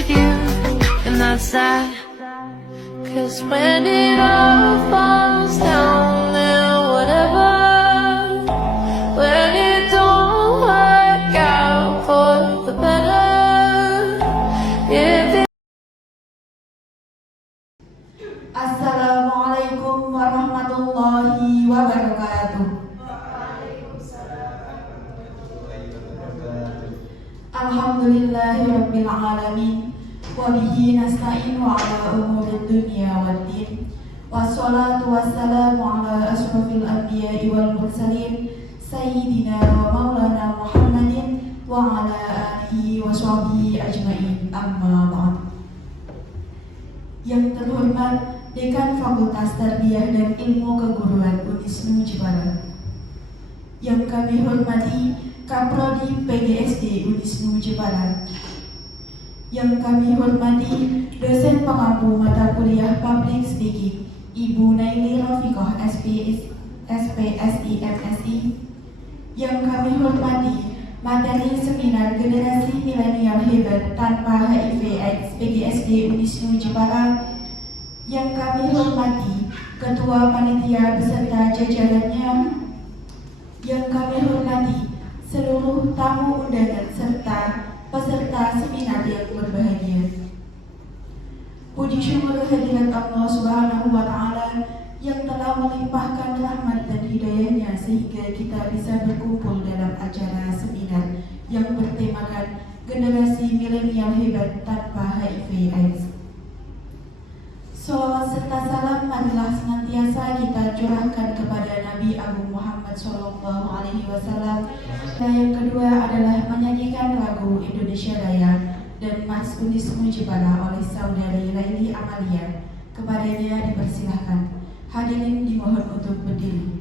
with you, and that's that. 'Cause when it all falls down, then whatever. When it don't work out for the better, if it Assalamualaikum warahmatullahi wabarakatuh. Alhamdulillahirabbil alamin. Wa bihi nasta'in wa ala umurid dunya waddin. Wassalatu wassalamu ala asyrafil anbiya'i wal mursalin sayyidina wa maulana Muhammadin wa ala alihi wa sahbihi ajmain. Amma ba'd. Yang terhormat Dekan Fakultas Tarbiyah dan Ilmu Keguruan Unisnu Jepara, yang kami hormati Kaprodi PGSD Unisnu Jepara, yang kami hormati dosen pengampu mata kuliah Public Speaking Ibu Naili Rofiqoh SPSI MSI, yang kami hormati materi seminar Generasi Milenial Hebat Tanpa HIV/AIDS PGSD Unisnu Jepara, yang kami hormati Ketua Panitia beserta jajarannya, yang kami hormati seluruh tamu undangan serta peserta seminar yang berbahagia. Puji syukur hadirat Allah Subhanahu wa Ta'ala yang telah melimpahkan rahmat dan hidayahnya sehingga kita bisa berkumpul dalam acara seminar yang bertemakan Generasi Milenial Hebat Tanpa HIV/AIDS. Salawat serta salam marilah senantiasa kita curahkan kepada Nabi Agung Muhammad Sallallahu Alaihi Wasallam. Nah, yang kedua adalah menyanyikan lagu Indonesia Raya dan Mas Unisnu Jepara oleh saudari Laili Amalia. Kepadanya dipersilahkan. Hadirin dimohon untuk berdiri.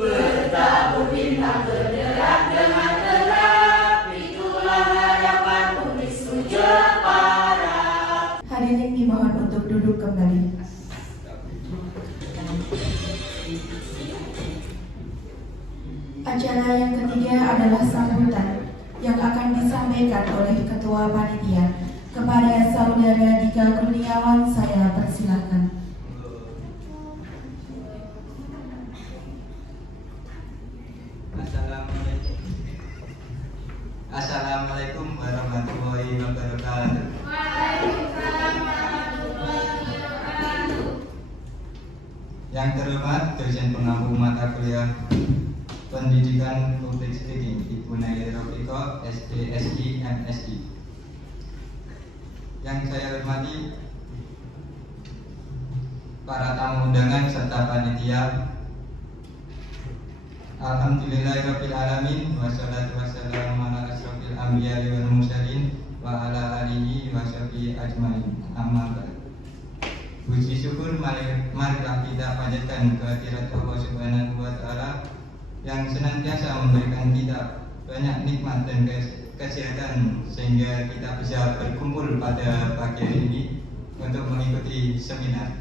Bertabur bintang berderak dengan terang, itulah harapan Unisnu Jepara. Hadirin dimohon untuk duduk kembali. Acara yang ketiga adalah sambutan yang akan disampaikan oleh Ketua Panitia. Kepada Saudara Dika Kurniawan saya persilahkan. Assalamualaikum warahmatullahi wabarakatuh. Waalaikumsalam warahmatullahi wabarakatuh. Yang terhormat dosen pengampu mata kuliah Pendidikan Public Speaking Ibu Naili Rofiqoh SPSI MSI. Yang saya hormati para tamu undangan serta panitia. Alhamdulillahirabbil alamin wassalatu wassalamu ala asyrofil anbiya'i wal mursalin wa ala alihi wa sahbihi ajmain. Amma ba'd. Puji syukur marilah kita panjatkan kehadirat Allah Subhanahu wa Ta'ala yang senantiasa memberikan kita banyak nikmat dan kesehatan sehingga kita bisa berkumpul pada pagi hari ini untuk mengikuti seminar.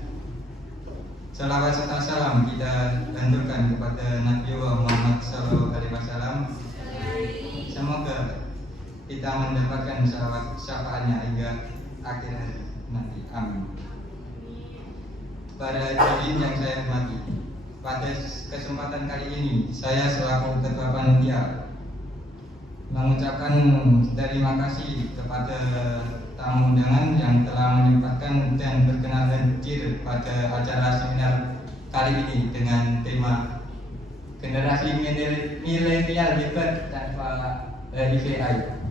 Salawat serta salam kita haturkan kepada Nabi Muhammad SAW. Semoga kita mendapatkan syafaatnya hingga akhir hari nanti. Amin. Para hadirin yang saya hormati, pada kesempatan kali ini saya selaku Ketua Panitia mengucapkan terima kasih kepada tamu undangan yang telah menyempatkan dan berkenan hadir pada acara seminar kali ini dengan tema Generasi Milenial Hebat Tanpa HIV/AIDS.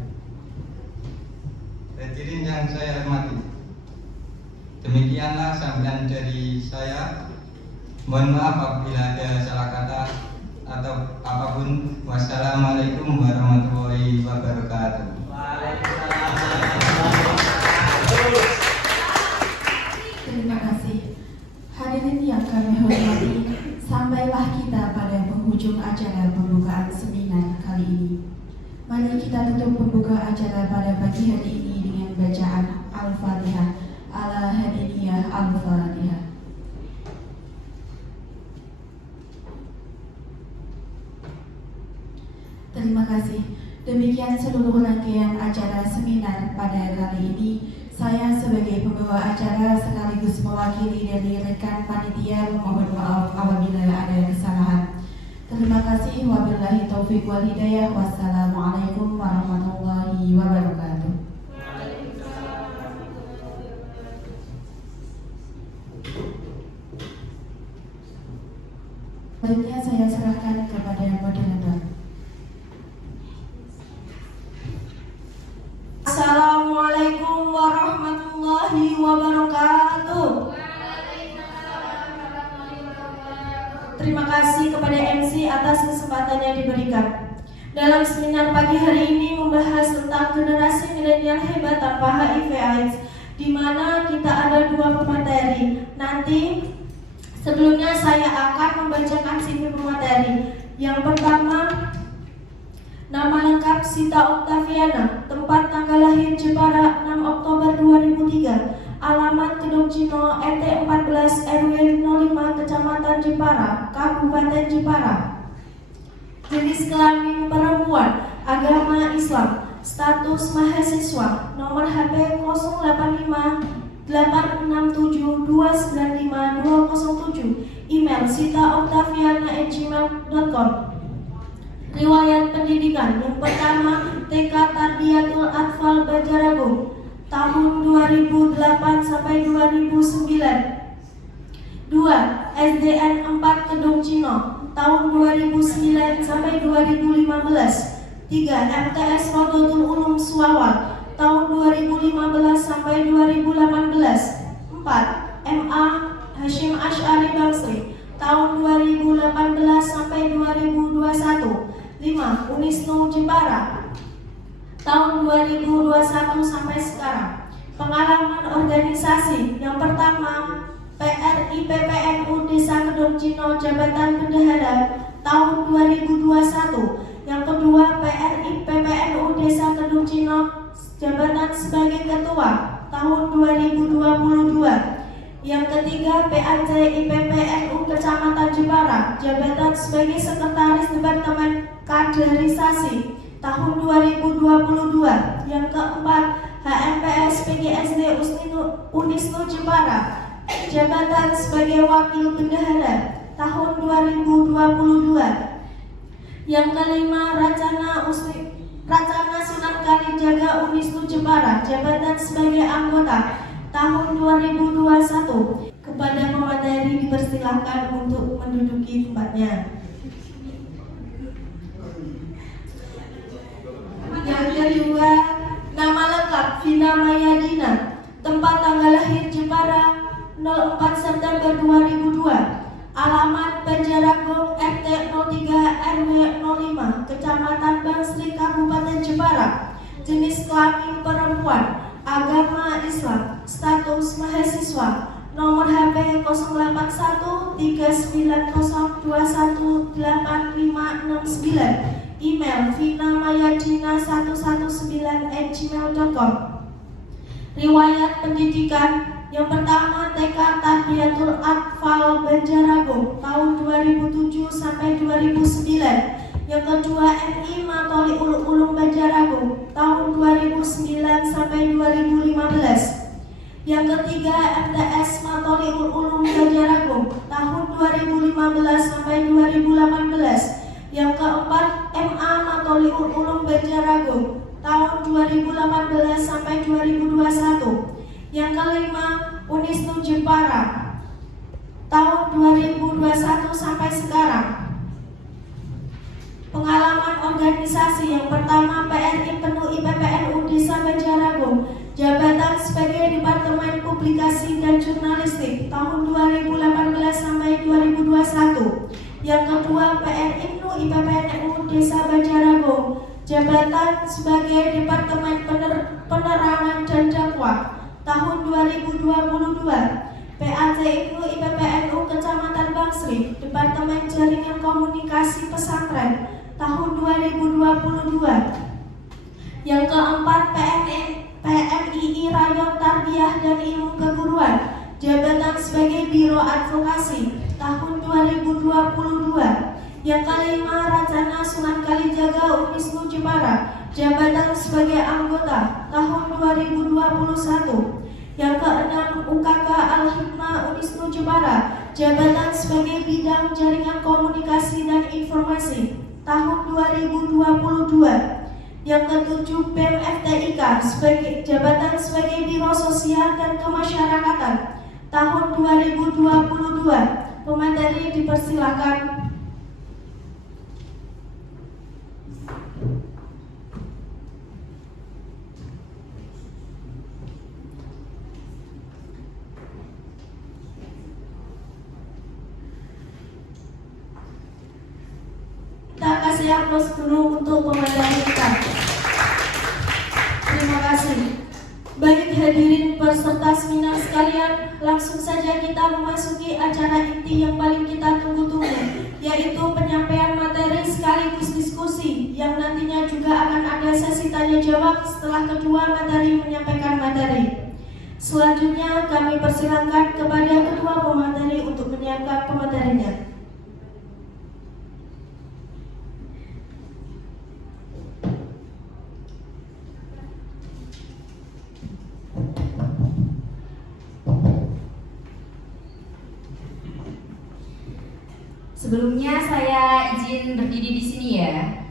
Hadirin yang saya hormati, demikianlah sambutan dari saya. Mohon maaf apabila ada salah kata atau apapun. Wassalamualaikum warahmatullahi wabarakatuh. Terima kasih. Hadirin yang kami hormati, sampailah kita pada penghujung acara pembukaan seminar kali ini. Mari kita tutup pembuka acara pada pagi hari ini dengan bacaan Al-Fatihah ala hadiniyah Al-Fatihah. Terima kasih. Demikian seluruh rangkaian acara seminar pada kali ini. Saya sebagai pembawa acara sekaligus mewakili dari rekan panitia memohon maaf apabila ada kesalahan. Terima kasih. Wabillahi taufiq wal hidayah. Wassalamualaikum warahmatullahi wabarakatuh. Selanjutnya saya serahkan kepada moderator. Assalamualaikum warahmatullahi wabarakatuh. Terima kasih kepada MC atas kesempatan yang diberikan. Dalam seminar pagi hari ini membahas tentang generasi milenial hebat tanpa HIV/AIDS, di mana kita ada 2 pemateri. Nanti sebelumnya saya akan membacakan CV pemateri. Yang pertama, nama lengkap Sita Oktaviana, tempat tanggal lahir Jepara 6 Oktober 2003, alamat Kedung Cino, RT 14 RW 05, Kecamatan Jepara, Kabupaten Jepara. Jenis kelamin perempuan, agama Islam, status mahasiswa, nomor HP 085 867 295 207, email sitaoktaviana@gmail.com. Riwayat pendidikan yang pertama TK Tarbiyatul Atfal Banjaragung tahun 2008 sampai 2009. 2. SDN 4 Kedung Cino tahun 2009 sampai 2015. 3. MTS Rodotul Ulum Suawal tahun 2015 sampai 2018. 4. MA Hashim Ash'ari Bangsri tahun 2018 sampai 2021. 5. Unisnu Jepara tahun 2021 sampai sekarang. Pengalaman organisasi yang pertama PRI PPNU Desa Kedung Cino Jabatan Bendahara tahun 2021. Yang kedua PRI PPNU Desa Kedung Cino Jabatan sebagai Ketua tahun 2022. Yang ketiga PAJ IPPNU Kecamatan Jepara Jabatan sebagai Sekretaris Departemen Kaderisasi tahun 2022. Yang keempat HMPS PGSD Unisnu Jepara Jabatan sebagai Wakil Bendahara tahun 2022. Yang kelima Racana Sunan Kalijaga Unisnu Jepara Jabatan sebagai anggota tahun 2021. Kepada pemateri dipersilahkan untuk menduduki tempatnya. Yang kedua, nama lengkap Vina Mayadina, tempat tanggal lahir Jepara 04 September 2002, alamat Banjaragung RT 03 RW 05, Kecamatan Bangsri Kabupaten Jepara, jenis kelamin perempuan, agama Islam, status mahasiswa, nomor HP 081 390 21 8569, email vinamayadina119@gmail.com. Riwayat pendidikan yang pertama TK Tarbiyatul Atfal Banjaragung tahun 2007 sampai 2009. Yang kedua MI Matoliul Ulum Banjaragung tahun 2009 sampai 2015. Yang ketiga MTS Matoliul Ulum Banjaragung tahun 2015 sampai 2018. Yang keempat MA Matoliul Ulum Banjaragung tahun 2018 sampai 2021. Yang kelima, Unisnu Jepara tahun 2021 sampai sekarang. Pengalaman organisasi yang pertama, PRI Penuh IPPNU Desa Banjaragong, jabatan sebagai Departemen Publikasi dan Jurnalistik tahun 2018 sampai 2021. Yang kedua, PRI Penuh IPPNU Desa Banjaragong, jabatan sebagai Departemen Penerangan dan Dakwah tahun 2022. PAT Ibnu IPPNU Kecamatan Bangsri, Departemen Jaringan Komunikasi Pesantren tahun 2022. Yang keempat, PMII Rayon Tarbiyah dan Ilmu Keguruan, jabatan sebagai Biro Advokasi tahun 2022. Yang kelima, Rajana Sunan Kalijaga Unisnu Jepara, jabatan sebagai anggota tahun 2021. Yang keenam, UKK Al-Hikmah Unisnu Jepara, jabatan sebagai Bidang Jaringan Komunikasi dan Informasi tahun 2022. Yang ketujuh, BEM FTIK sebagai jabatan sebagai Biro Sosial dan Kemasyarakatan tahun 2022. Pemateri dipersilakan. Kita kasih aplaus dulu untuk pemateri kita. Terima kasih. Baik hadirin peserta seminar sekalian, langsung saja kita memasuki acara inti yang paling kita tunggu-tunggu, yaitu penyampaian materi sekaligus diskusi yang nantinya juga akan ada sesi tanya jawab setelah kedua materi menyampaikan materi. Selanjutnya kami persilakan kepada kedua pemateri untuk menyiapkan pematerinya. Sebelumnya saya izin berdiri di sini ya.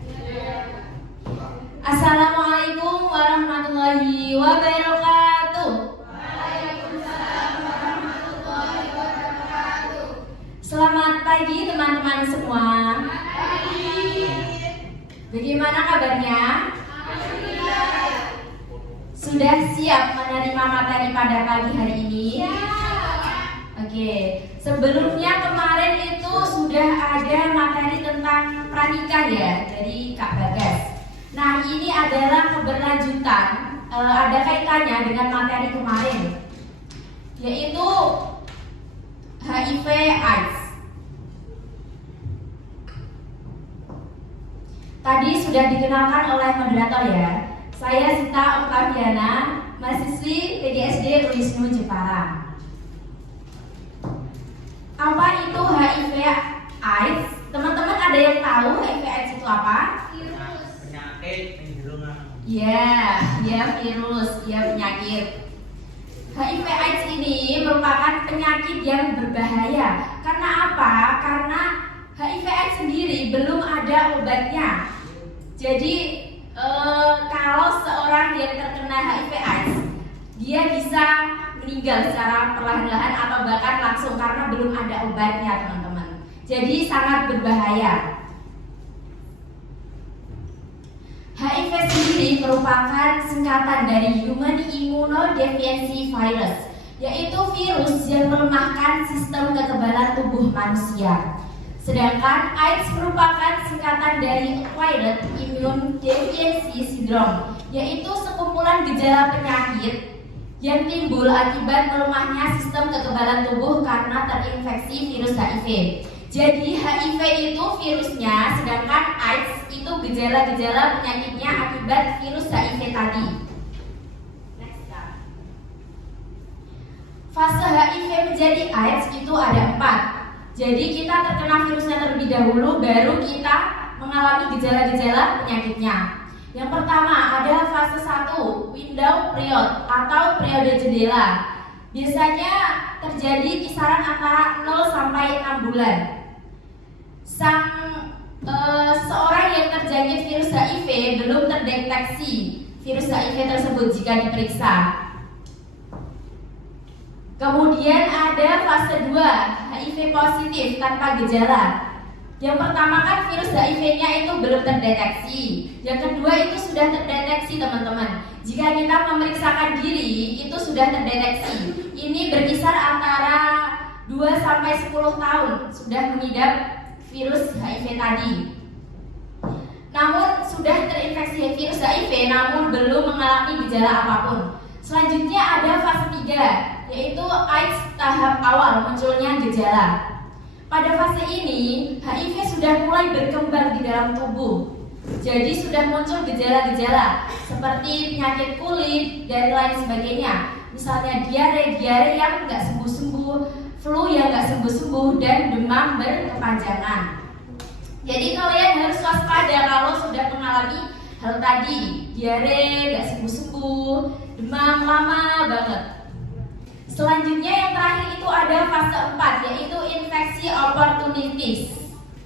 Assalamualaikum warahmatullahi wabarakatuh. Waalaikumsalam warahmatullahi wabarakatuh. Selamat pagi teman-teman semua. Bagaimana kabarnya? Alhamdulillah. Sudah siap menerima materi pada pagi hari ini? Oke, sebelumnya kemarin itu sudah ada materi tentang pernikahan ya dari Kak Bagas. Nah, ini adalah keberlanjutan, ada kaitannya dengan materi kemarin, yaitu HIV/AIDS. Tadi sudah dikenalkan oleh moderator ya. Saya Sita Oktaviana, mahasiswi PGSD Unisnu Jepara. Apa itu HIV/AIDS? Teman-teman ada yang tahu HIV/AIDS itu apa? Penyakit penjelungan. Ya virus, ya penyakit. HIV/AIDS ini merupakan penyakit yang berbahaya. Karena apa? Karena HIV/AIDS sendiri belum ada obatnya. Jadi kalau seorang yang terkena HIV/AIDS, dia bisa meninggal secara perlahan-lahan atau bahkan langsung karena belum ada obatnya, teman-teman. Jadi sangat berbahaya. HIV sendiri merupakan singkatan dari Human Immunodeficiency Virus, yaitu virus yang melemahkan sistem kekebalan tubuh manusia. Sedangkan AIDS merupakan singkatan dari Acquired Immune Deficiency Syndrome, yaitu sekumpulan gejala penyakit yang timbul akibat melemahnya sistem kekebalan tubuh karena terinfeksi virus HIV. Jadi HIV itu virusnya, sedangkan AIDS itu gejala-gejala penyakitnya akibat virus HIV tadi. Next. Fase HIV menjadi AIDS itu ada 4. Jadi kita terkena virusnya terlebih dahulu, baru kita mengalami gejala-gejala penyakitnya. Yang pertama ada fase 1, window period atau periode jendela. Biasanya terjadi kisaran antara 0 sampai 6 bulan. Seorang yang terjangkit virus HIV belum terdeteksi virus HIV tersebut jika diperiksa. Kemudian ada fase 2, HIV positif tanpa gejala. Yang pertama kan virus HIV-nya itu belum terdeteksi. Yang kedua itu sudah terdeteksi teman-teman. Jika kita memeriksakan diri itu sudah terdeteksi. Ini berkisar antara 2-10 tahun sudah mengidap virus HIV tadi. Namun sudah terinfeksi virus HIV namun belum mengalami gejala apapun. Selanjutnya ada fase 3, yaitu AIDS tahap awal munculnya gejala. Pada fase ini, HIV sudah mulai berkembang di dalam tubuh. Jadi sudah muncul gejala-gejala seperti penyakit kulit dan lain sebagainya. Misalnya diare yang nggak sembuh-sembuh, flu yang nggak sembuh-sembuh, dan demam berkepanjangan. Jadi kalian harus waspada kalau sudah mengalami hal tadi, diare nggak sembuh-sembuh, demam lama banget. Selanjutnya yang terakhir itu ada fase 4, yaitu infeksi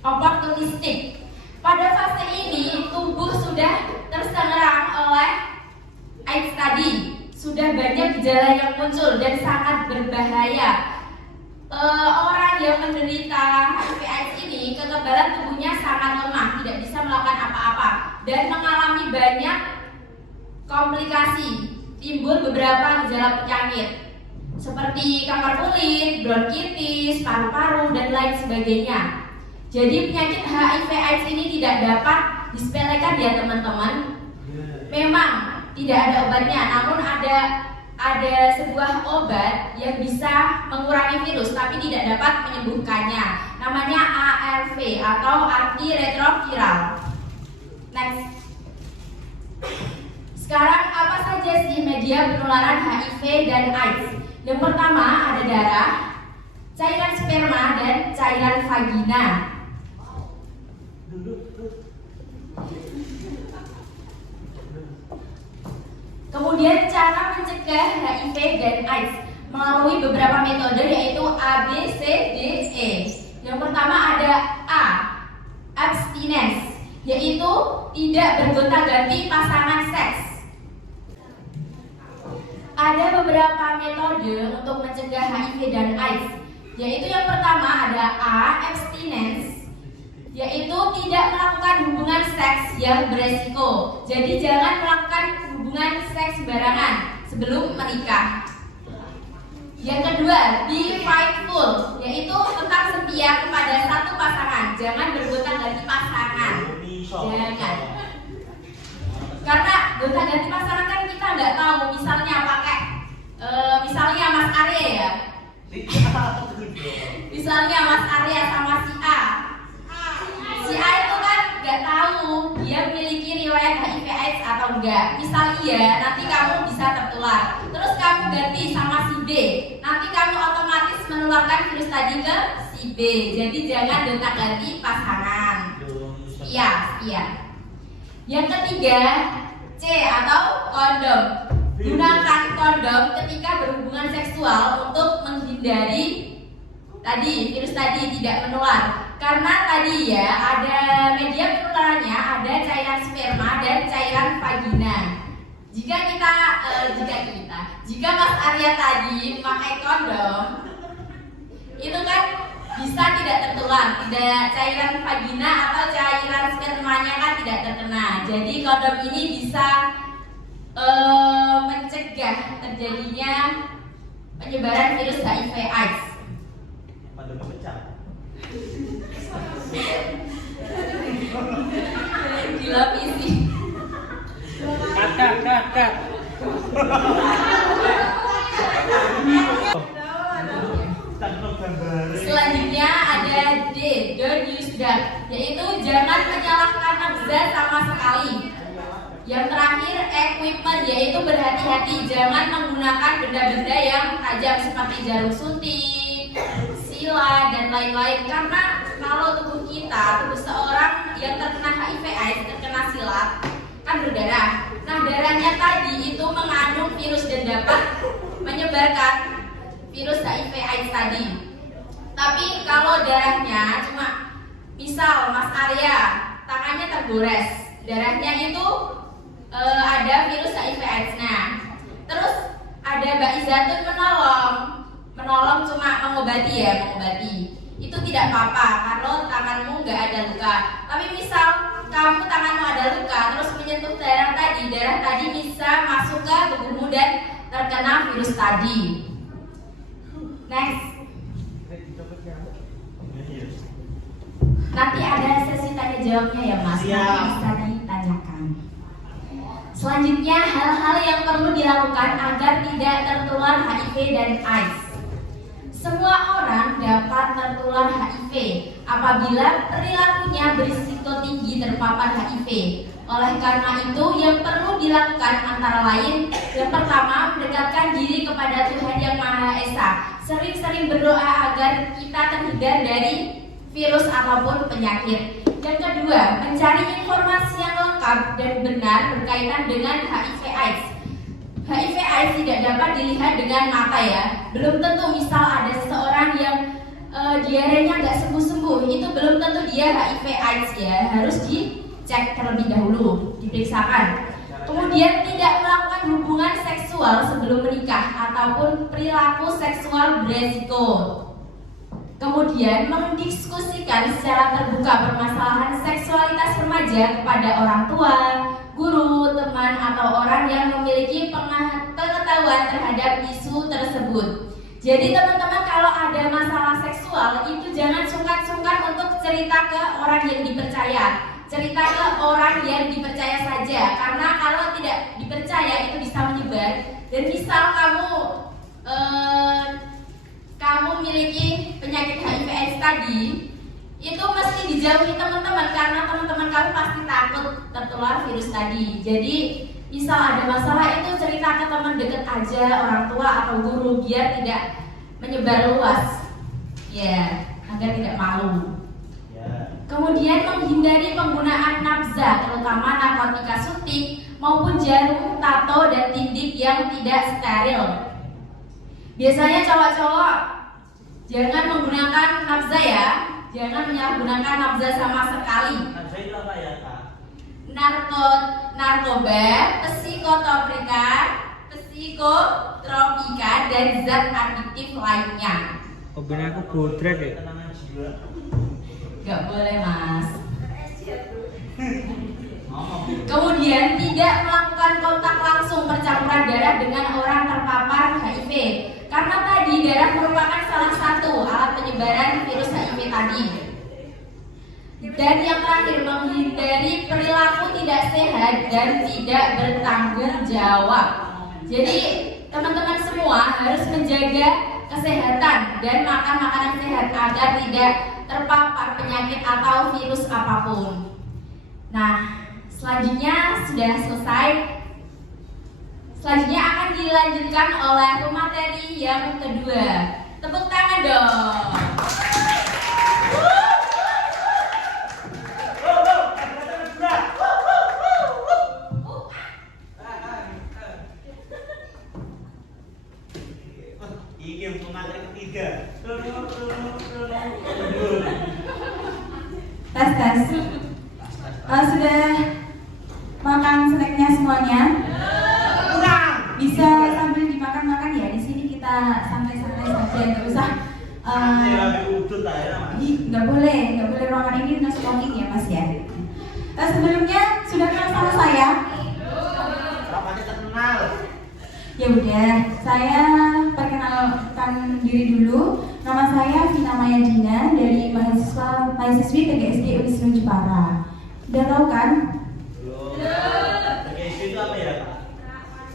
oportunistik. Pada fase ini tubuh sudah terserang oleh AIDS tadi, sudah banyak gejala yang muncul dan sangat berbahaya. Orang yang menderita HIV AIDS ini kekebalan tubuhnya sangat lemah, tidak bisa melakukan apa-apa dan mengalami banyak komplikasi. Timbul beberapa gejala penyakit seperti kanker kulit, bronkitis, paru-paru, dan lain sebagainya. Jadi penyakit HIV AIDS ini tidak dapat disepelekan ya teman-teman. Memang tidak ada obatnya, namun ada sebuah obat yang bisa mengurangi virus tapi tidak dapat menyembuhkannya. Namanya ARV atau antiretroviral. Next. Sekarang apa saja sih media penularan HIV dan AIDS? Yang pertama ada darah, cairan sperma, dan cairan vagina. Kemudian cara mencegah HIV dan AIDS melalui beberapa metode yaitu A, B, C, D, E. Yang pertama ada A, abstinence, yaitu tidak bergonta-ganti pasangan seks. Ada beberapa metode untuk mencegah HIV dan AIDS, yaitu yang pertama ada A, abstinence, yaitu tidak melakukan hubungan seks yang beresiko. Jadi jangan melakukan hubungan seks sembarangan sebelum menikah. Yang kedua, be faithful, yaitu tetap setia kepada satu pasangan, jangan bergonta-ganti pasangan. Jangan. Karena gonta-ganti pasangan kan kita nggak tahu, misalnya pakai misalnya Mas Arya ya. Misalnya Mas Arya sama si A. Si A itu kan nggak tahu dia memiliki riwayat HIV AIDS atau enggak. Misal iya, nanti kamu bisa tertular. Terus kamu ganti sama si B, nanti kamu otomatis menularkan virus tadi ke si B. Jadi jangan gonta-ganti pasangan. Iya. Yang ketiga, C atau kondom. Gunakan kondom ketika berhubungan seksual untuk menghindari tadi virus tadi tidak menular. Karena tadi ya ada media penularannya, ada cairan sperma dan cairan vagina. Jika Mas Arya tadi pakai kondom, itu kan bisa tidak tertular, tidak cairan vagina atau cairan spermanya kan tidak terkena. Jadi kondom ini bisa mencegah terjadinya penyebaran virus HIV AIDS. Dilapisi. Kat. Selanjutnya ada D, don't use drugs, yaitu jangan menyalahkan zat sama sekali. Yang terakhir equipment, yaitu berhati-hati, jangan menggunakan benda-benda yang tajam seperti jarum suntik, silat, dan lain-lain. Karena kalau tubuh seseorang yang terkena HIV AIDS, terkena silat, kan berdarah. Nah, darahnya tadi itu mengandung virus dan dapat menyebarkan virus HIV AIDS tadi. Tapi kalau darahnya cuma misal Mas Arya tangannya tergores, darahnya itu ada virus HIV AIDS. Nah, terus ada Mbak Izatun menolong, penolong cuma mengobati ya, mengobati. Itu tidak apa-apa kalau tanganmu nggak ada luka. Tapi misal kamu tanganmu ada luka terus menyentuh darah tadi bisa masuk ke tubuhmu dan terkena virus tadi. Next. Nanti ada sesi tanya jawabnya ya Mas, nanti bisa ditanyakan. Selanjutnya hal-hal yang perlu dilakukan agar tidak tertular HIV dan AIDS. Semua orang dapat tertular HIV apabila perilakunya berisiko tinggi terpapar HIV. Oleh karena itu, yang perlu dilakukan antara lain, yang pertama, mendekatkan diri kepada Tuhan Yang Maha Esa. Sering-sering berdoa agar kita terhindar dari virus ataupun penyakit. Yang kedua, mencari informasi yang lengkap dan benar berkaitan dengan HIV/AIDS. HIV/AIDS tidak dapat dilihat dengan mata ya. Belum tentu misal ada seseorang yang diarenya nggak sembuh-sembuh, itu belum tentu dia HIV/AIDS ya. Harus dicek terlebih dahulu, diperiksakan. Kemudian tidak melakukan hubungan seksual sebelum menikah ataupun perilaku seksual beresiko. Kemudian mendiskusikan secara terbuka permasalahan seksualitas remaja kepada orang tua, guru, teman, atau orang yang memiliki pengetahuan terhadap isu tersebut. Jadi teman-teman kalau ada masalah seksual itu jangan sungkan-sungkan untuk cerita ke orang yang dipercaya. Cerita ke orang yang dipercaya saja, karena kalau tidak dipercaya itu bisa menyebar. Dan misal kamu memiliki penyakit HIV/AIDS tadi, itu mesti dijauhi teman-teman karena teman-teman kamu pasti takut tertular virus tadi. Jadi misal ada masalah itu cerita ke teman dekat aja, orang tua atau guru biar tidak menyebar luas, ya, agar tidak malu. Kemudian menghindari penggunaan nafza, terutama narkotika suntik maupun jarum, tato, dan tindik yang tidak steril. Biasanya cowok-cowok jangan menggunakan nafza ya, jangan menyalahgunakan nafza sama sekali. Nafza itu apa ya Kak? Narkoba, psikotropika, dan zat adiktif lainnya. Hobinya aku bodret ya. Tenangan jiwa. Gak boleh Mas. Kemudian tidak melakukan kontak langsung percampuran darah dengan orang terpapar HIV, karena tadi darah merupakan salah satu alat penyebaran virus HIV tadi. Dan yang terakhir, menghindari perilaku tidak sehat dan tidak bertanggung jawab. Jadi teman-teman semua harus menjaga kesehatan dan makan makanan sehat agar tidak terpapar penyakit atau virus apapun. Nah, selanjutnya sudah selesai. Selanjutnya akan dilanjutkan oleh pemateri yang kedua. Tepuk tangan dong. Ini pemateri ketiga. Tes. Sudah makan snacknya semuanya? Bisa sambil dimakan-makan ya. Di sini kita santai-santai saja, nggak usah. Nggak boleh ruangan ini no smoking ya Mas ya. Sebelumnya sudah kenal sama saya? Rapatnya terkenal. Ya udah, saya perkenalkan diri dulu. Nama saya Vina Maya Dina dari mahasiswi PGSD Unisnu Jepara. Udah tahu kan? PGSD itu apa ya Kak?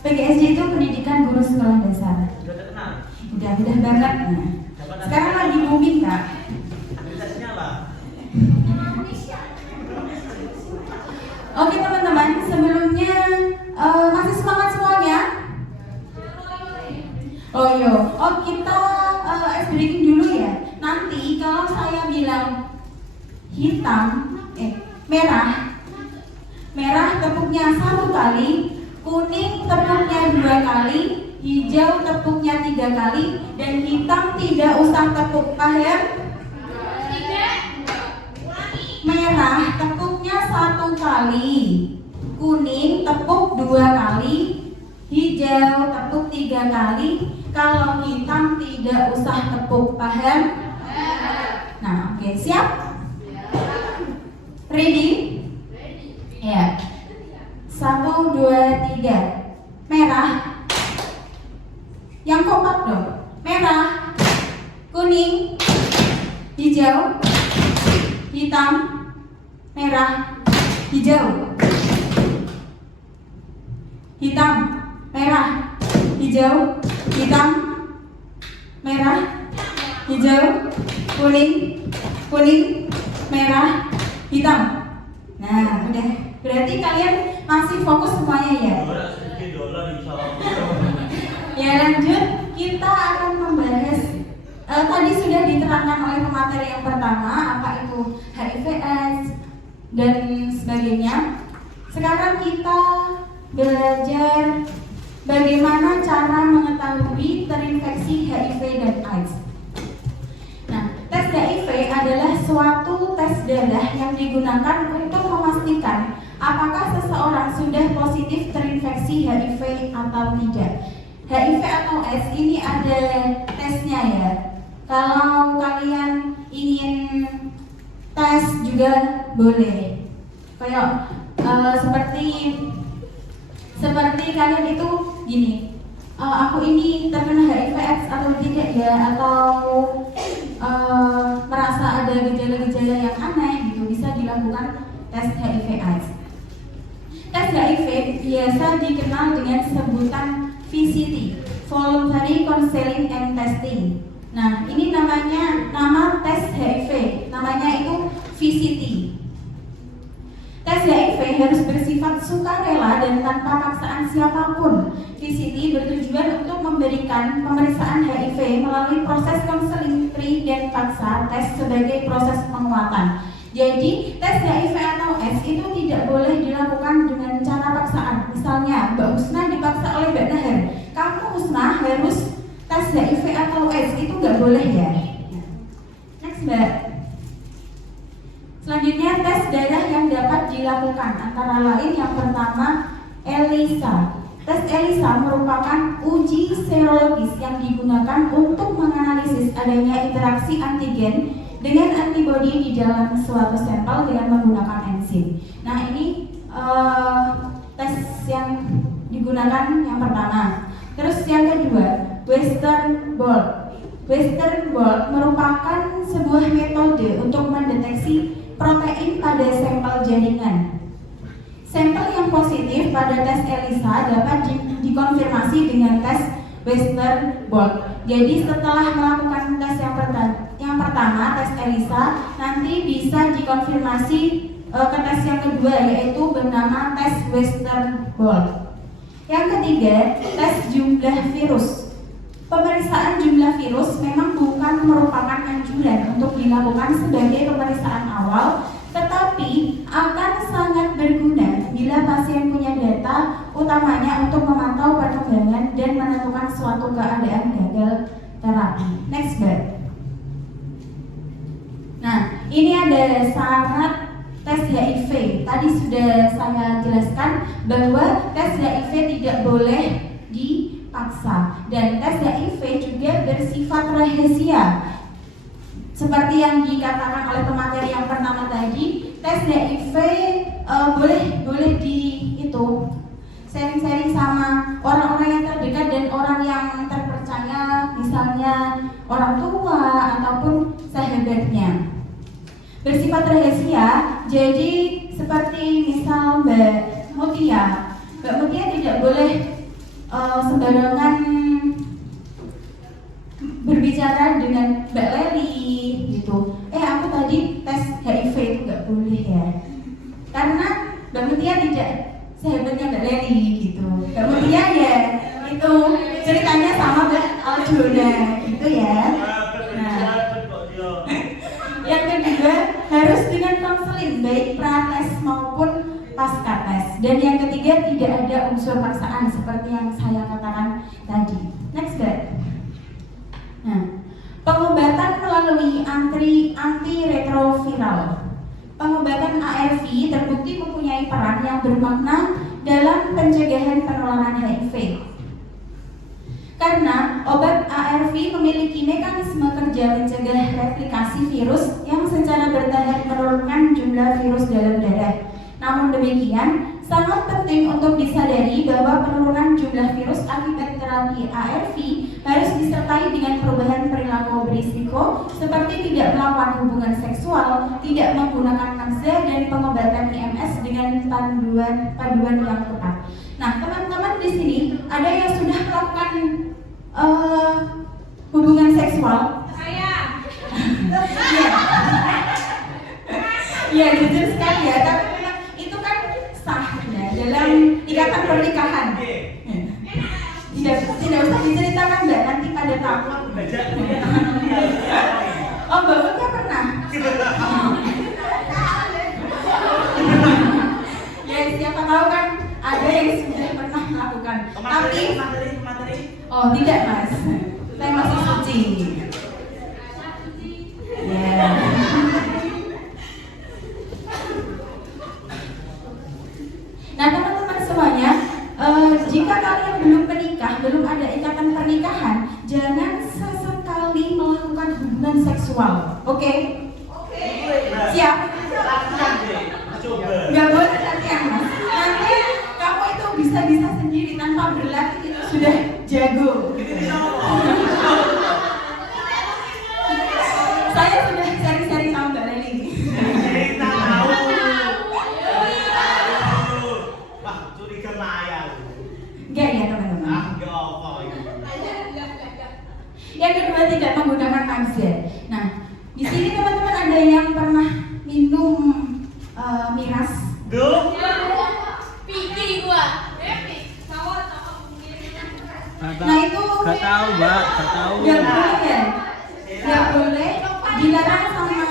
PGSD itu Pendidikan Guru Sekolah Dasar. Sudah terkenal. Udah banget. Nah. Sekarang lagi booming Kak. Administrasinya apa? Oke teman-teman, sebelumnya masih semangat semuanya? Kita ice breaking dulu ya. Nanti kalau saya bilang merah tepuknya 1 kali, kuning tepuknya 2 kali, hijau tepuknya 3 kali, dan hitam tidak usah tepuk. Paham? Merah tepuknya 1 kali, kuning tepuk 2 kali, hijau tepuk 3 kali, kalau hitam tidak usah tepuk, paham? Nah, oke, siap? Ready? Ya. 1, 2, 3. Merah. Yang kompak dong. Merah, kuning, hijau, hitam, merah, hijau, hitam, merah, hijau, hitam, merah, hijau, kuning, kuning, merah, hitam. Nah, udah. Berarti kalian masih fokus semuanya ya? Ya, lanjut. Kita akan membahas tadi sudah diterangkan oleh pemateri yang pertama apa itu HIV/AIDS dan sebagainya. Sekarang kita belajar bagaimana cara mengetahui terinfeksi HIV dan AIDS. Nah, tes HIV adalah suatu tes darah yang digunakan untuk memastikan apakah seseorang sudah positif terinfeksi HIV atau tidak. HIV atau AIDS ini ada tesnya ya. Kalau kalian ingin tes juga boleh. Kayak seperti kalian itu gini. Aku ini terkena HIV/AIDS atau tidak ya, atau merasa ada gejala-gejala yang aneh gitu, bisa dilakukan tes HIV/AIDS. Tes HIV biasa dikenal dengan sebutan VCT, Voluntary Counseling and Testing. Nah, ini nama tes HIV, namanya itu VCT. Tes HIV harus bersifat sukarela dan tanpa paksaan siapapun. VCT bertujuan untuk memberikan pemeriksaan HIV melalui proses konseling free dan paksa tes sebagai proses penguatan. Jadi, tes HIV atau AIDS itu tidak boleh dilakukan dengan cara paksaan. Misalnya, Mbak Husna dipaksa oleh Mbak Nahar. Kamu Husna harus tes HIV atau AIDS, itu nggak boleh ya. Next, Mbak. Selanjutnya, tes darah yang dapat dilakukan antara lain yang pertama, ELISA. Tes ELISA merupakan uji serologis yang digunakan untuk menganalisis adanya interaksi antigen dengan antibodi di dalam suatu sampel dengan menggunakan enzim. Nah, ini tes yang digunakan yang pertama. Terus yang kedua, Western blot. Western blot merupakan sebuah metode untuk mendeteksi protein pada sampel jaringan. Sampel yang positif pada tes ELISA dapat dikonfirmasi dengan tes Western blot. Jadi setelah melakukan tes yang pertama, tes ELISA, nanti bisa dikonfirmasi ke tes yang kedua, yaitu bernama tes Western blot. Yang ketiga, tes jumlah virus. Pemeriksaan jumlah virus memang bukan merupakan anjuran untuk dilakukan sebagai pemeriksaan awal, tetapi akan sangat berguna bila pasien punya data, utamanya untuk memantau perkembangan dan menentukan suatu keadaan gagal terapi. Next, Mbak. Nah, ini ada syarat tes HIV. Tadi sudah saya jelaskan bahwa tes HIV tidak boleh dipaksa, dan tes HIV juga bersifat rahasia. Seperti yang dikatakan oleh pemateri yang pertama tadi, tes HIV boleh di sharing-sharing sama orang-orang yang terdekat dan orang yang terpercaya, misalnya orang tua ataupun sahabatnya. Bersifat rahasia, jadi seperti misal Mbak Mutia tidak boleh sembarangan berbicara dengan Mbak Leli gitu. Aku tadi tes HIV itu nggak boleh ya, karena Mbak Mutia tidak sahabatnya Mbak Leli gitu. Mbak Mutia ya itu ceritanya sama Mbak Aljona gitu ya. Nah, yang kedua harus dengan konseling baik prates maupun pasca tes. Dan yang ketiga tidak ada unsur paksaan seperti yang saya katakan tadi. Next, Mbak. Nah, pengobatan melalui antiretroviral. Pengobatan ARV terbukti mempunyai peran yang bermakna dalam pencegahan penularan HIV. Karena obat ARV memiliki mekanisme kerja mencegah replikasi virus yang secara bertahap menurunkan jumlah virus dalam darah. Namun demikian, sangat penting untuk disadari bahwa penurunan jumlah virus akibat terapi ARV harus disertai dengan perubahan perilaku berisiko seperti tidak melakukan hubungan seksual, tidak menggunakan nafsa, dan pengobatan IMS dengan paduan yang tepat. Nah, teman-teman di sini ada yang sudah melakukan hubungan seksual? Saya. Ya, jujur sekali ya, tapi memang itu kan sah ya dalam ikatan pernikahan. Tidak usah diceritakan Mbak, nanti pada tahu. Oh, Mbak Mutia pernah? Ya, siapa tahu kan ada yang sudah pernah melakukan. Tapi oh, tidak Mas, saya masih suci. Ya. Nah, teman-teman semuanya, jika kalian belum menikah, belum ada ikatan pernikahan, jangan sesekali melakukan hubungan seksual. Oke? Siap? Gak boleh latihan, Mas. Nanti kamu itu bisa sendiri tanpa berlatih itu sudah jago. Saya sudah cari-cari sama Mbak Leli. Enggak ya teman-teman. Yang kedua, tidak menggunakan nafsa. Nah, di sini teman-teman ada yang pernah minum miras? Pikir gua. Nah itu Gak tahu Mbak, gak tahu. Gak boleh ya? Gak boleh. Dilarang sama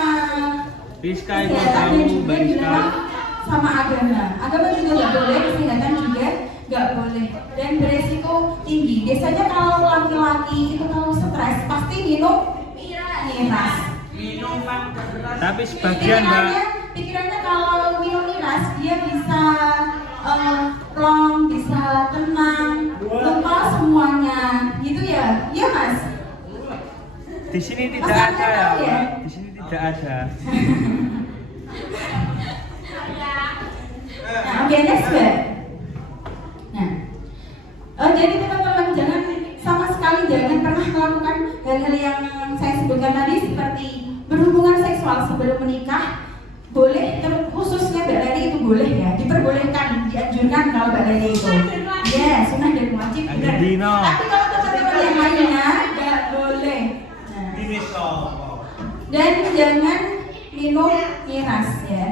Rizka itu kesehatan tahu, dan juga Mbak Rizka. dilarang sama agama. Agama juga gak boleh, kesehatan juga gak boleh. Dan beresiko tinggi. Biasanya kalau laki-laki itu kalau stres pasti minum miras. Tapi sebagian Mbak. Pikirannya kalau minum miras dia bisa plong, bisa tenang, lupa semuanya, gitu ya? Iya Mas? Di sini tidak Mas ada ya, tahu ya? Mbak. Di sini tidak ada. Nah, oke, next Mbak. Nah, jadi teman-teman jangan sama sekali jangan pernah melakukan hal-hal yang saya sebutkan tadi seperti berhubungan seksual sebelum menikah. Boleh, khususnya Mbak Leli itu boleh ya, diperbolehkan, dianjurkan kalau Mbak Leli itu. Ya, sunnah dan wajib benar. Tapi kalau teman-teman yang lainnya nggak boleh. Nah. Dan jangan minum miras ya.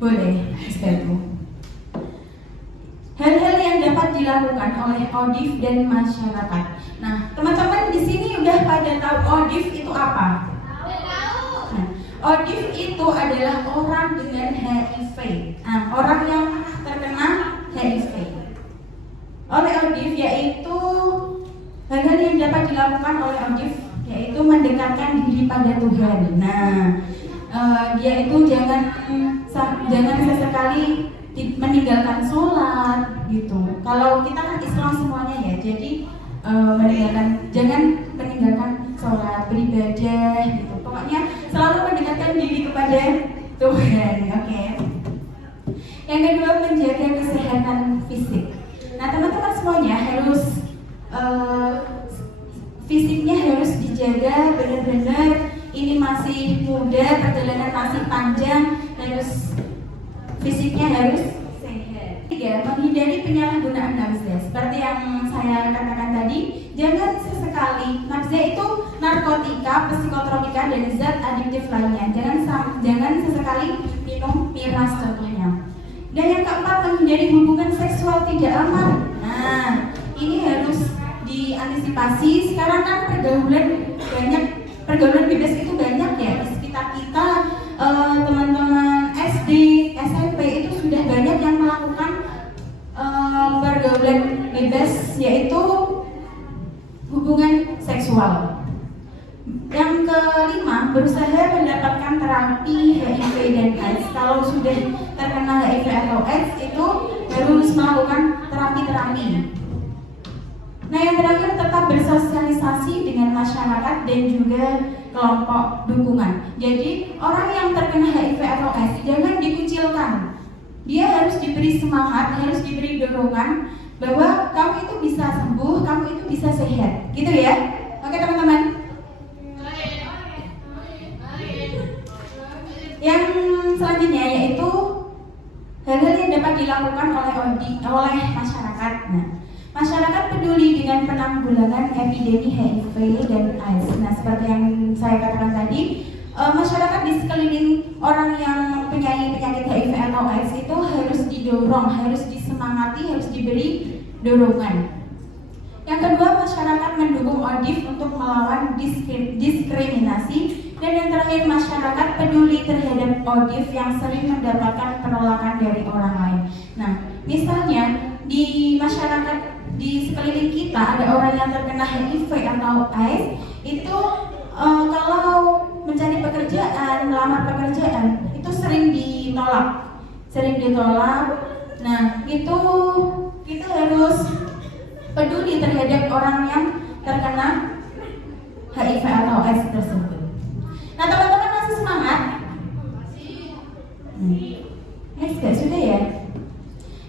Boleh, itu. Hal-hal yang dapat dilakukan oleh ODIF dan masyarakat. Nah, teman-teman di sini udah pada tahu ODIF itu apa? Nah, ODIF itu adalah orang dengan HIV. Nah, orang yang terkena HIV. Oleh ODIF yaitu hal-hal yang dapat dilakukan oleh ODIF yaitu mendekatkan diri pada Tuhan. Nah, dia itu jangan sesekali meninggalkan sholat gitu. Kalau kita kan Islam semuanya ya, jadi jangan meninggalkan sholat, beribadah gitu. Pokoknya selalu mendekatkan diri kepada Tuhan. Oke. Yang kedua, menjaga kesehatan fisik. Nah, teman-teman semuanya harus fisiknya harus dijaga benar-benar. Ini masih muda, perjalanan masih panjang, fisiknya harus sehat. 3. Menghindari penyalahgunaan nafsa. Seperti yang saya katakan tadi, jangan sesekali. Nafsa itu narkotika, psikotropika, dan zat adiktif lainnya. Jangan sesekali minum miras contohnya. Dan yang keempat, menghindari hubungan seksual tidak aman. Nah, ini harus diantisipasi. Sekarang kan pergaulan bebas itu banyak ya di sekitar kita. Teman-teman SD, SMP itu sudah banyak yang melakukan pergaulan bebas, yaitu hubungan seksual. Yang kelima, berusaha mendapatkan terapi HIV dan AIDS. Kalau sudah terkena HIV atau AIDS itu harus melakukan terapi-terapi. Nah, yang terakhir tetap bersosialisasi dengan masyarakat dan juga kelompok dukungan. Jadi orang yang terkena HIV atau AIDS jangan dikucilkan. Dia harus diberi semangat, harus diberi dorongan bahwa kamu itu bisa sembuh, kamu itu bisa sehat. Gitu ya. Oke teman-teman. Yang selanjutnya yaitu hal-hal yang dapat dilakukan oleh masyarakat. Nah, masyarakat peduli dengan penanggulangan epidemi HIV dan AIDS. Nah, seperti yang saya katakan tadi, masyarakat di sekeliling orang yang mempunyai penyakit HIV atau AIDS itu harus didorong, harus disemangati, harus diberi dorongan. Yang kedua, masyarakat mendukung ODIF untuk melawan diskriminasi. Dan yang terakhir, masyarakat peduli terhadap ODIF yang sering mendapatkan penolakan dari orang lain. Nah, misalnya di masyarakat di sekeliling kita ada orang yang terkena HIV atau AIDS, itu kalau mencari pekerjaan, melamar pekerjaan, itu sering ditolak. Nah, itu kita harus peduli terhadap orang yang terkena HIV atau AIDS tersebut. Nah, teman-teman masih semangat? Sudah, sudah ya?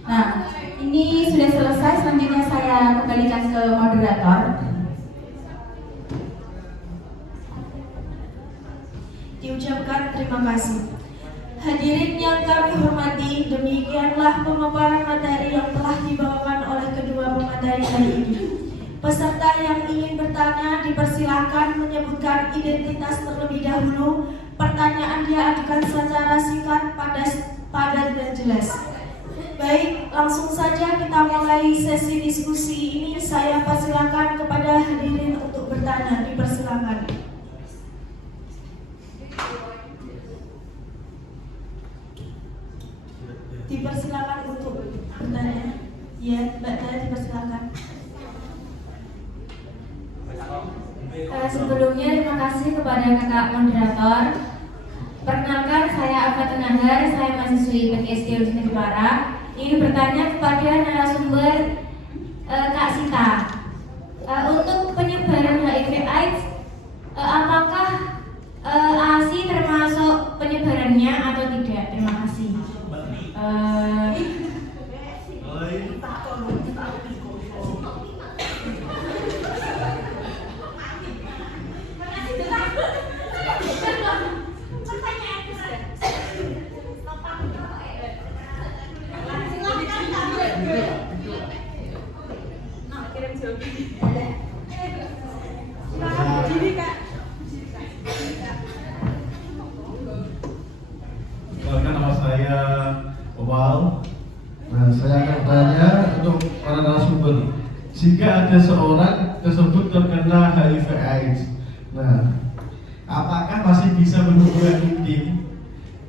Nah, ini sudah selesai. Selanjutnya saya kembalikan ke moderator. Diucapkan terima kasih. Hadirin yang kami hormati, demikianlah pemaparan materi yang telah dibawakan oleh kedua pemateri hari ini. Peserta yang ingin bertanya dipersilakan menyebutkan identitas terlebih dahulu. Pertanyaan diajukan secara singkat, padat dan jelas. Baik, langsung saja kita mulai sesi diskusi ini. Saya persilakan kepada hadirin untuk bertanya. Dipersilakan. Dipersilakan untuk bertanya. Ya, Mbak Tara, dipersilakan. Sebelumnya terima kasih kepada kakak moderator. Perkenalkan, saya Alfa Tenahar, saya mahasiswi PGSD Universitas Jepara. Ingin bertanya kepada narasumber Kak Sita. Untuk penyebaran HIV/AIDS, apakah ASI termasuk penyebarannya atau tidak? Terima kasih. Nama saya Owal. Nah, saya akan bertanya untuk para narasumber. Jika ada seorang tersebut terkena HIV/AIDS, nah, apakah masih bisa berhubungan intim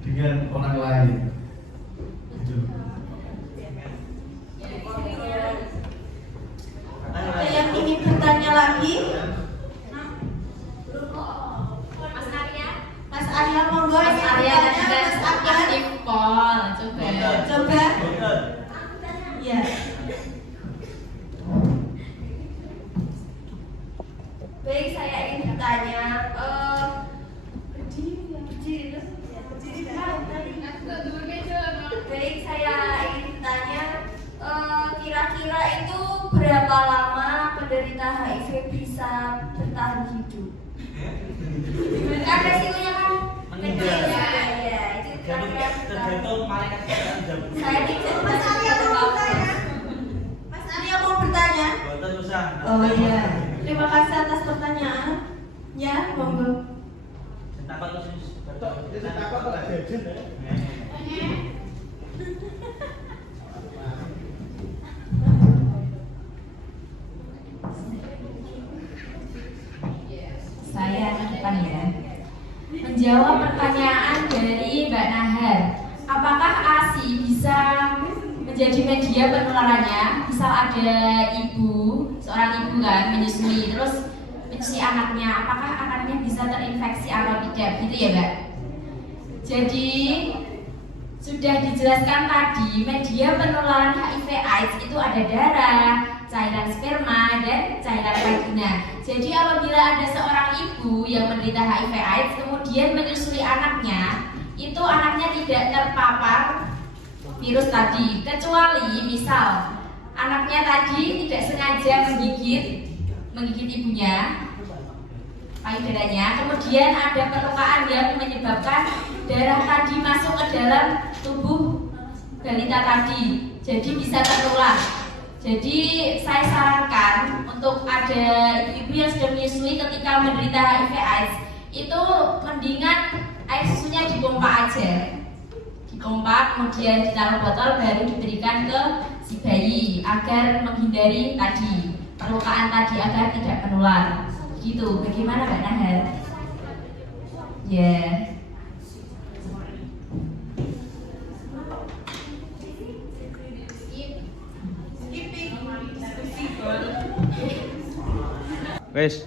dengan orang lain? Gitu. Ada yang ingin bertanya lagi? Mas Arya, monggo. Mas Arya dan Mas Arya. aktif call, Coba. Ya. Baik, saya ingin bertanya, baik, saya ingin bertanya, kira-kira itu berapa lama penderita HIV bisa bertahan hidup? Kan resikonya kan Meninggal. Ya, itu kira-kira Tergantung malaikat yang jawab. saya tidak Mas Arya mau bertanya? Mas Arya mau bertanya? Boten usah. Oh iya. Terima kasih atas pertanyaan. Ya, monggo. Takut terus. Takut kok gak jajan ya? Saya ke depan ya. Menjawab pertanyaan dari Mbak Nahar, apakah ASI bisa menjadi media penularannya? Misal ada seorang ibu kan menyusui, terus menyusui anaknya, apakah anaknya bisa terinfeksi atau tidak? Gitu ya Mbak. Jadi sudah dijelaskan tadi, media penularan HIV/AIDS itu ada darah, cairan sperma, dan cairan vagina. Jadi apabila ada seorang ibu yang menderita HIV/AIDS kemudian menyusui anaknya, itu anaknya tidak terpapar virus tadi, kecuali misal anaknya tadi tidak sengaja menggigit ibunya, payudaranya, kemudian ada perlukaan yang menyebabkan darah tadi masuk ke dalam tubuh balita tadi, jadi bisa tertular. Jadi saya sarankan untuk ada ibu yang sudah menyusui ketika menderita HIV/AIDS itu mendingan air susunya dipompa aja, dipompa kemudian ditaruh botol baru diberikan ke si bayi agar menghindari tadi perlukaan tadi agar tidak menular. Gitu, bagaimana Mbak Nahar? Ya. Wes.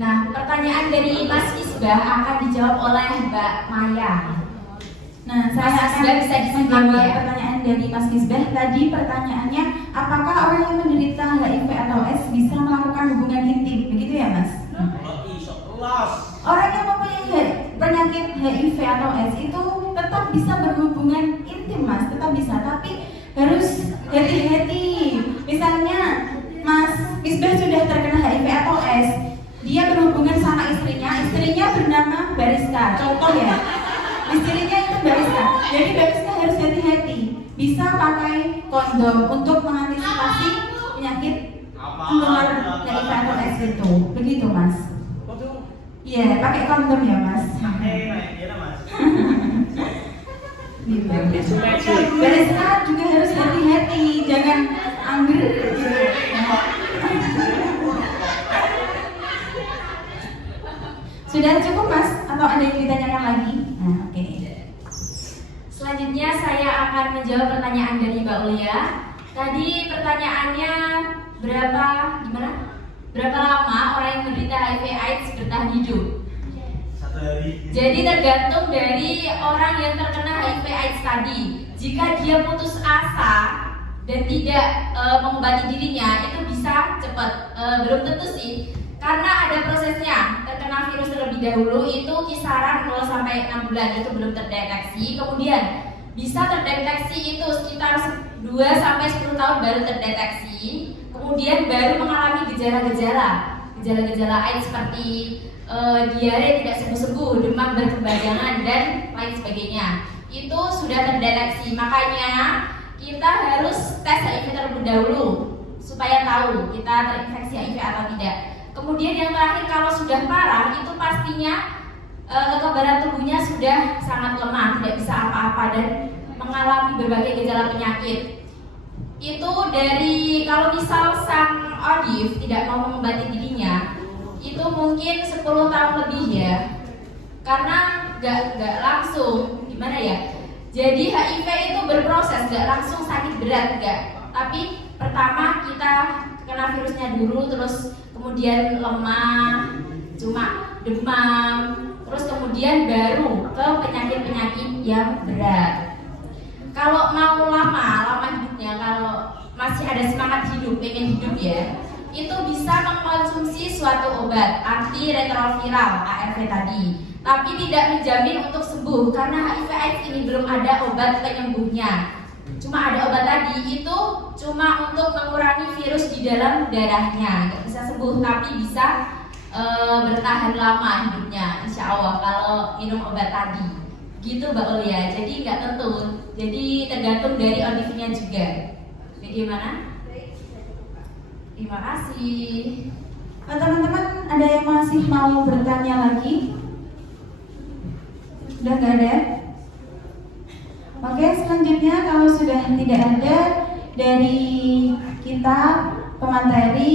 Nah, pertanyaan dari Mas Isbah akan dijawab oleh Mbak Maya. Nah, saya Mas akan Isbah bisa disinggung menjawab ya. pertanyaan dari Mas Misbah. Tadi pertanyaannya, apakah orang yang menderita HIV atau AIDS bisa melakukan hubungan intim? Begitu ya, Mas? Orang yang mempunyai penyakit HIV atau AIDS itu tetap bisa berhubungan intim, Mas, tetap bisa, tapi harus hati-hati. Misalnya Mas Misbah sudah terkena HIV atau AIDS, dia berhubungan sama istrinya bernama Bariska, contoh ya, istrinya itu Bariska, jadi Bariska harus hati-hati, bisa pakai kondom untuk mengantisipasi penyakit menular HIV atau AIDS itu, begitu Mas. Iya, pakai kondom ya Mas. Gitu. Bariska juga harus hati-hati, jangan anggur. Sudah cukup Mas? Atau ada yang ditanyakan lagi? Nah, oke. Selanjutnya saya akan menjawab pertanyaan dari Mbak Ulia. Tadi pertanyaannya berapa lama orang yang menderita HIV/AIDS bertahan hidup? 1 hari. Jadi tergantung dari orang yang terkena HIV/AIDS tadi. Jika dia putus asa dan tidak mengobati dirinya, itu bisa cepat. Belum tentu sih, karena ada prosesnya. Terkena virus terlebih dahulu itu kisaran 0 sampai 6 bulan itu belum terdeteksi. Kemudian bisa terdeteksi itu sekitar 2 sampai 10 tahun baru terdeteksi. Kemudian baru mengalami gejala-gejala AIDS seperti diare tidak sembuh-sembuh, demam berkepanjangan dan lain sebagainya. Itu sudah terdeteksi. Makanya kita harus tes HIV terlebih dahulu supaya tahu kita terinfeksi HIV atau tidak. Kemudian yang terakhir, kalau sudah parah itu pastinya kekebalan tubuhnya sudah sangat lemah, tidak bisa apa-apa dan mengalami berbagai gejala penyakit. Itu dari kalau misal sang ODIF tidak mau mengobati dirinya, itu mungkin 10 tahun lebih ya, karena nggak langsung gimana ya. Jadi HIV itu berproses, nggak langsung sakit berat nggak, tapi pertama kita kena virusnya dulu, terus kemudian lemah, cuma demam, terus kemudian baru ke penyakit-penyakit yang berat. Kalau mau lama hidupnya, kalau masih ada semangat hidup, pengen hidup ya, itu bisa mengkonsumsi suatu obat antiretroviral ARV tadi. Tapi tidak menjamin untuk sembuh karena HIV/AIDS ini belum ada obat penyembuhnya. Cuma ada obat tadi, itu cuma untuk mengurangi virus di dalam darahnya, nggak bisa sembuh tapi bisa bertahan lama hidupnya, insya Allah kalau minum obat tadi. Gitu Mbak Ulia, jadi nggak tentu, jadi tergantung dari ODIF-nya juga. Bagaimana? Terima kasih. Teman-teman, ada yang masih mau bertanya lagi? Sudah nggak ada? Oke, selanjutnya kalau sudah tidak ada dari kita pemateri,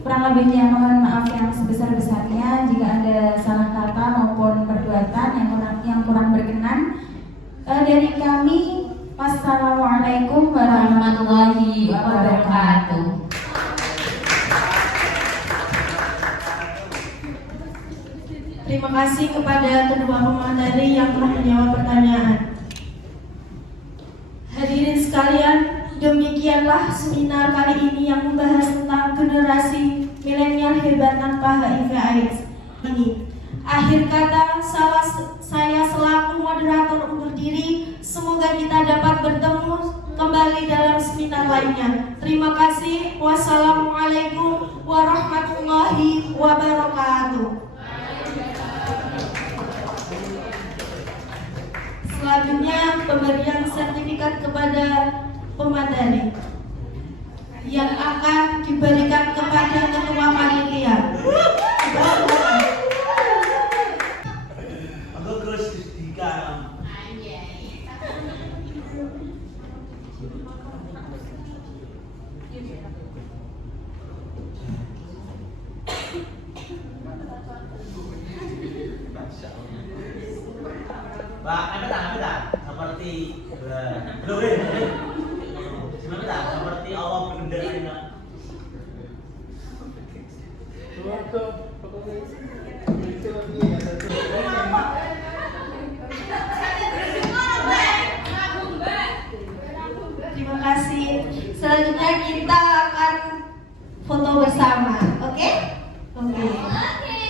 kurang lebihnya mohon maaf yang sebesar-besarnya jika ada salah kata maupun perbuatan yang kurang berkenan. Dari kami, wassalamualaikum warahmatullahi wabarakatuh. Terima kasih kepada kedua pemateri yang telah menjawab pertanyaan. seminar kali ini yang membahas tentang generasi milenial hebat tanpa HIV/AIDS ini. Akhir kata, saya selaku moderator undur diri. Semoga kita dapat bertemu kembali dalam seminar lainnya. Terima kasih. Wassalamualaikum warahmatullahi wabarakatuh. Selanjutnya pemberian sertifikat kepada pemateri yang akan diberikan kepada ketua panitia. Pak, apa seperti seperti Allah berbendera. Terima kasih. Selanjutnya kita akan foto bersama, oke? Oke.